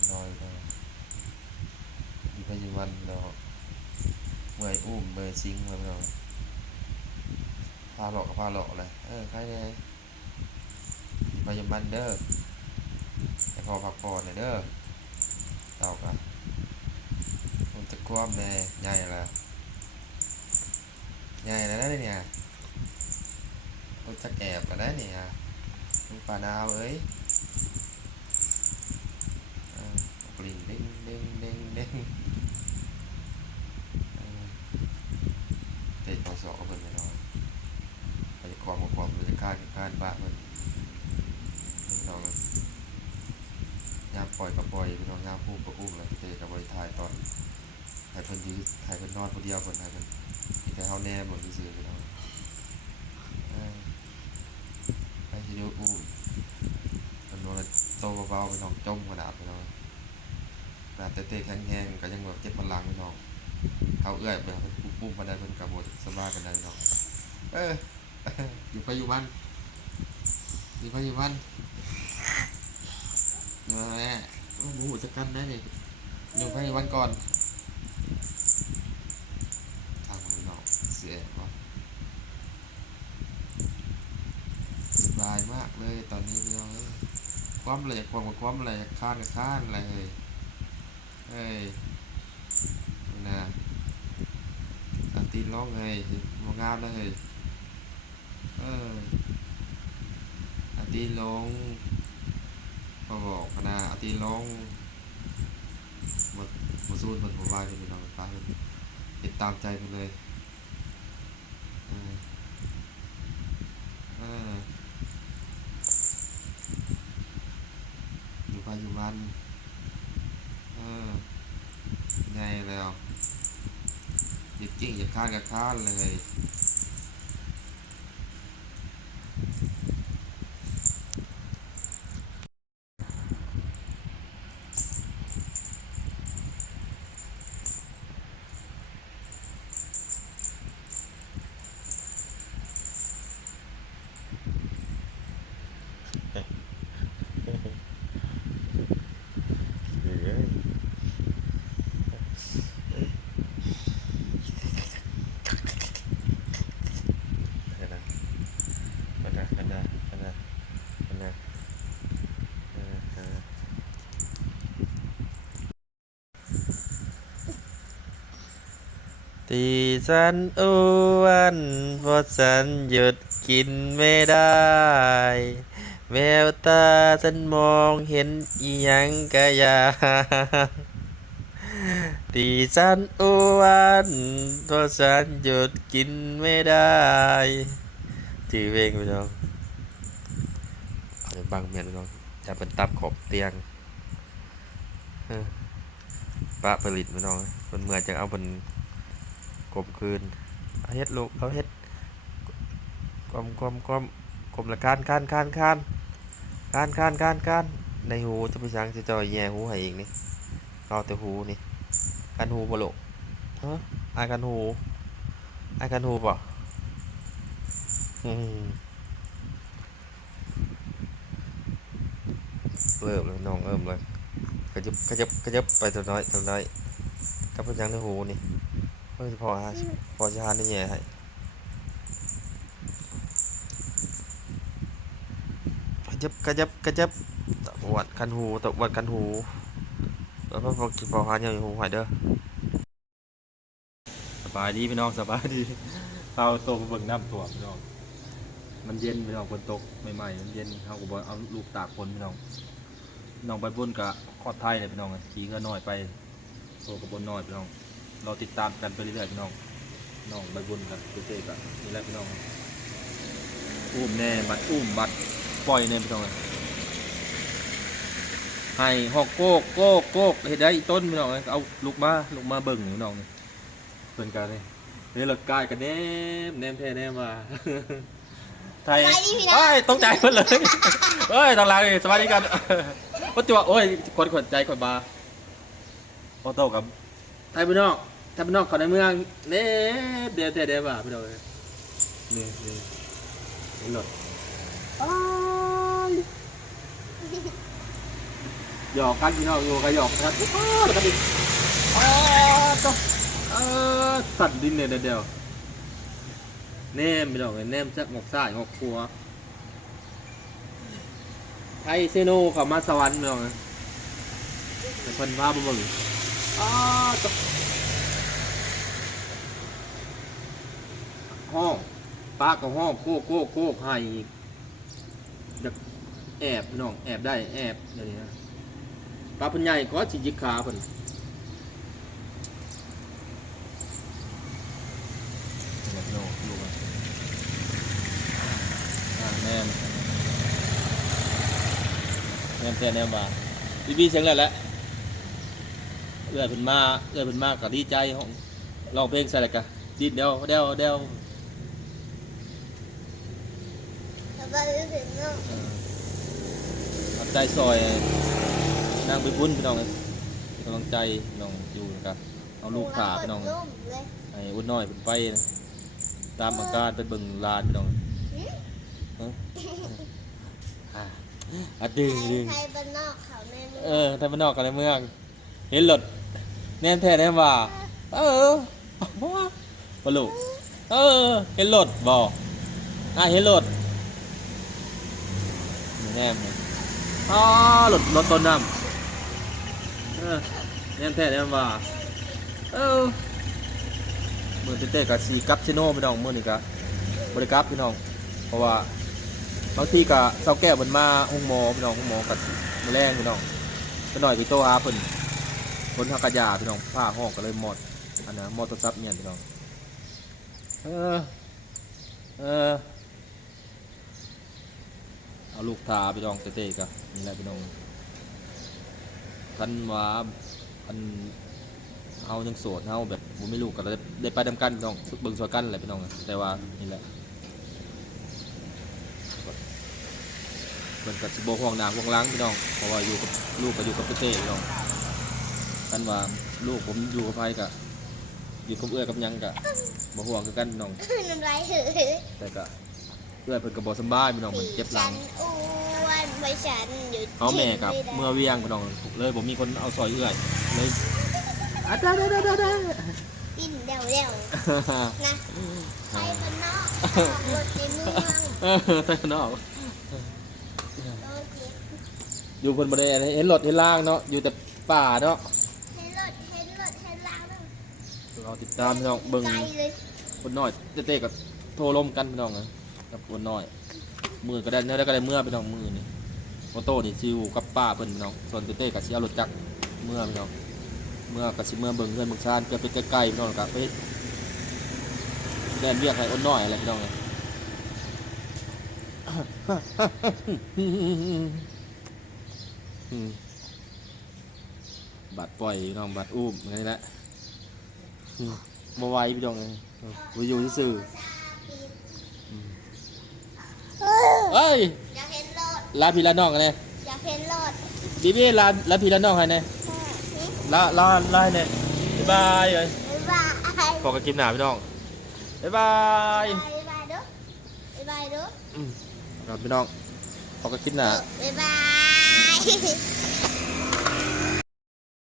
เป็น้อยเนาะมีพยาวันเนาเมื่อยอุ้มเมื่อยซิงมาเนาพาหลอกกับพาหลอกเลยเออใครเนี่ยมีพยาวันเด้อให้พอพักผ่อนหน่ยเด้อเต่ากะมันจะคว่ำแน่ใหญ่ละใหญ่แล้วเนี่ยมันจะแอบแล้วเนี่ยลูกปลาดาวเอ้ย ลิ่นเด้งเด้งเด้งเด้งเตะต่อสองเพิ่นไปน่อยไปความกับความมันจะคาดคาดบ้ามันพี่น้องเลยามปล่อยกับปล่อยพี่น้องยามพูดกับอุ้มเลยเตะกับบริทายตอนถ่ายเพิ่นยืดถ่ายเพิ่นนอนคนเดียวเพิ่นถ่ายเพิ่นมีแต่เฮาแนมหมดที่ซื่อพี่น้องอ่าไปสิดูอุ้มมันโดนโตเบาๆไปน้องจมกระดไป น้องกระดาเตะๆแข็งๆก็ยังแบบเจ็บพลังไปน้องเขาเอื้อยไปครับปุ๊บปุ๊บมาได้เพิ่นกับหมดสบายกันได้น้องเอออยู่ไปอยู่มันอยู่ไปอยู่มันอยู่มาแม่หมูจะกันได้นี่อยู่ไปอยู่มันก่อนทางมันน้องเสียวะสบายมากเลยตอนนี้พี่น้องเอ้ยความอะไรความกับความอะไรอยากค้านกับค้านอะไรเฮ้ย เฮ้ยนะตัดตีนร้องเฮ้ยมองงามนะเฮ้ยเออตัดตีนลงก็บอกนะเอาตีนลงมามาสู้มันผมว่าเป็นน้องฟ้าเป็นติดตามใจมันเลยเออเอออยู่ไปอยู่มัน 定也开个卡嘞。 ตีสันอ้วนเพราะฉันหยุดกินไม่ได้ แววตาฉันมองเห็นอีหยังกะยาตีสันอ้วนเพราะฉันหยุดกินไม่ได้จือเพลงไปน้องเอาไปบังเมียนไปน้องจะเป็นตับขอบเตียงปะผลิตไปน้องมันเหมื่อจะเอาบน กลมคืนเอาเฮ็ดลูกเอาเฮ็ดกลมกลมกลมกลมละการการการการการการการการในหูจะไปสั่งจะจอยแย่หูให้เองนี่เอาแต่หูนี่กันหูบ่ลูกฮะอายกันหูอายกันหูป่อืมเริ่มเลยน้องเริ่มเลยกระยับกระยับกระยับไปตัวน้อยตัวน้อยกับเป็นยังในหูนี่ เฮ้ยพอฮะพอจะหาได้แย่ให้กระยับกระยับกระยับตะวัดกันหูตะวัดกันหูแล้วพอพอกินพอหาอย่างหูหายเด้อสบายดีพี่น้องสบายดีเอาโตวมาเบิ่งน้ำท่วพี่น้องมันเย็นพี่น้องฝนตกใหม่ๆมันเย็นเขาก็บเอาลูกตากฝนพี่น้องน้องไปบนกะคอดไทยเลยพี่น้องขี่ก็น้อยไปโตกับบนน้อยพี่น้อง เราติดตามกันไปเรื่อยๆพี่น้องน้องใบบุญกับเจ๊กับนี่แหละพี่น้องอุ้มแน่บัดอุ้มบัดปล่อยแน่พี่น้องให้หอกโกกโกกโกกเห็นได้อีต้นพี่น้องเอาลูกมาลูกมาเบิ่งพี่น้องเพื่อนกันเลยนี่เรากายกันแนมแนมแท้แนมมาไทยสวัสดีพี่น้องเอ้ยตกใจเพื่อนเลยเอ้ยทางหลังนี่สวัสดีกันวัตถุโอ้ยคนขนใจคนบาโอโต้กับไทยพี่น้อง ไทยพี่น้องเขาในเมืองเน่เดียวเดียวเดียวมาพี่น้องเลยนี่นี่นี่หลดอ้ายหยอกกันพี่น้องอยู่กันหยอกกันอ้าวแล้วกันดิอ้าวต้องเออสั่นดินเนี่ยเดี๋ยวแนมพี่น้องแนมจักหมกซ้ายหมกขวไทยเซโนเข้ามาสวรรค์พี่น้องนะแต่เพิ่นพาบ่เบิ่งอ้าวต้อง ห้องป้ากกับห้องโคกโคกโคกให้อีกอยากแอบพี่น้องแอบได้แอบเดี๋ยวนี้นะปลาพันใหญ่ก็สิจิกขาเพิ่นโน่ดูกันแนมแนมแต่แนมว่าบีบีเสียงแล้วแหละเอื้อยเพิ่นมาเอื้อยเพิ่นมาก็ดีใจห้องร้องเพลงใส่แล้วก็ดีดเดียวเดียวเดียว แล้วก็รู้สึกเนาะเออเอาใจซอยนางไปบุญพี่น้องเอ้ยเป็นกำลังใจพี่น้องอยู่นะครับเอาลูกขาพี่น้องนุ่มเลยไอ้อุ่นน้อยเป็นไปนะตามอาการไปเบิ่งลานพี่น้องฮะอะอะดึงดึงไทยบ้านนอกเขาในเมืองเออไทยบ้านนอกกันในเมือง เห็นรถแน่นแท้แน่ว่า เออปลุกเออ เห็นรถบ่อะเห็นรถ นี่แน่เลยอ๋อรถรถต้นน้ำเออแน่แท้แน่ว่าเออมือเต้ๆกับสีกับชิโน่พี่น้องมือนี่กะบริกรับพี่น้อง เพราะว่าบางทีกะเสาแก้วมันมาห้องหมอพี่น้องห้องหมอกับมแรงพี่น้องก็หน่อยไปโตอาเพิ่นคนทากระยาพี่น้องผ้าห้องก็เลยหมดอันนะหมดโทรศัพท์เนี่ยพี่น้องเออเออ เอาลูกทาพี่น้องเต้ๆกะนี่แหละพี่น้องคันว่าอันเฮายังโสดเฮาแบบบ่มีลูกก็ได้ได้ไปนํกันพี่น้องเบิ่งซอยกันแหละพี่น้องแต่ว่านี่แหละเพิ่นก็สิบ่ห่วงหน้าห่วงหลังพี่น้องเพราะว่าอยู่กับลูกก็อยู่กับพี่เต้พี่น้องกันว่าลูกผมอยู่กับไผก็อยู่กับเอื้อกับหยังก็บ่ห่วงคือกันพี่น้องน้ำลายเหยแต่ก็ เอื้อเพิ่นก็บ่สำบายพี่น้องมันเจ็บหลัฉังนอ้วนไว้ฉันอยู่เอาแม่กับที่ไได้เมื่อเวียงพี่น้องเลยบ่มีคนเอาซอยเอื้อยเลยอะได้ได้ได้ได้ปิ้นเดี่ยวเดี่ยวๆนะไทยบ้านนอกออกรถในเมืองเออแต่นอกโดนเจ็บอยู่บนบันไดเห็นรถเห็นล่างเนาะอยู่แต่ป่าเนาะเห็นรถเห็นรถเห็นลางแล้วเราติดตามพี่น้องเบิ่งใจเลยคนน้อยเต้ๆกับโทรลมกันพี่น้องนะ กับคนน้อย มือก็ได้เนื้อได้ก็ได้เมื่อพี่น้องมือนี่โอโต้นี่ซิวกับป้าเพิ่นน้องส่วนเต้กับสิเอารถจักรเมื่อพี่น้องเมื่อกับสิเมื่อเบิ่งเพื่อนเบิ่งชาติเพื่อไปใกล้ๆน้องกับไปแดนเรียกให้อ้นน้อยอะไรพี่น้องเลยบัตรปล่อยน้องบัตรอุ้มนี้แหละอืมาไว้พี่น้องเลยวิอยู่ซื่อๆอืม เอ้ยอยากเห็นรถลาพี่ลาน้องกันเลยอยากเห็นรถบีบี้ลาลาพี่ลาน้องให้เนี่ยลาลาลาให้เนี่ยบ๊ายบายเลยบ๊ายบายบ๊ายพอกันกินหนาพี่น้องบ๊ายบายบายบ๊ายบายเด้อบ๊ายบายเด้อครับพี่น้องพอกันกินหนาบ๊ายบาย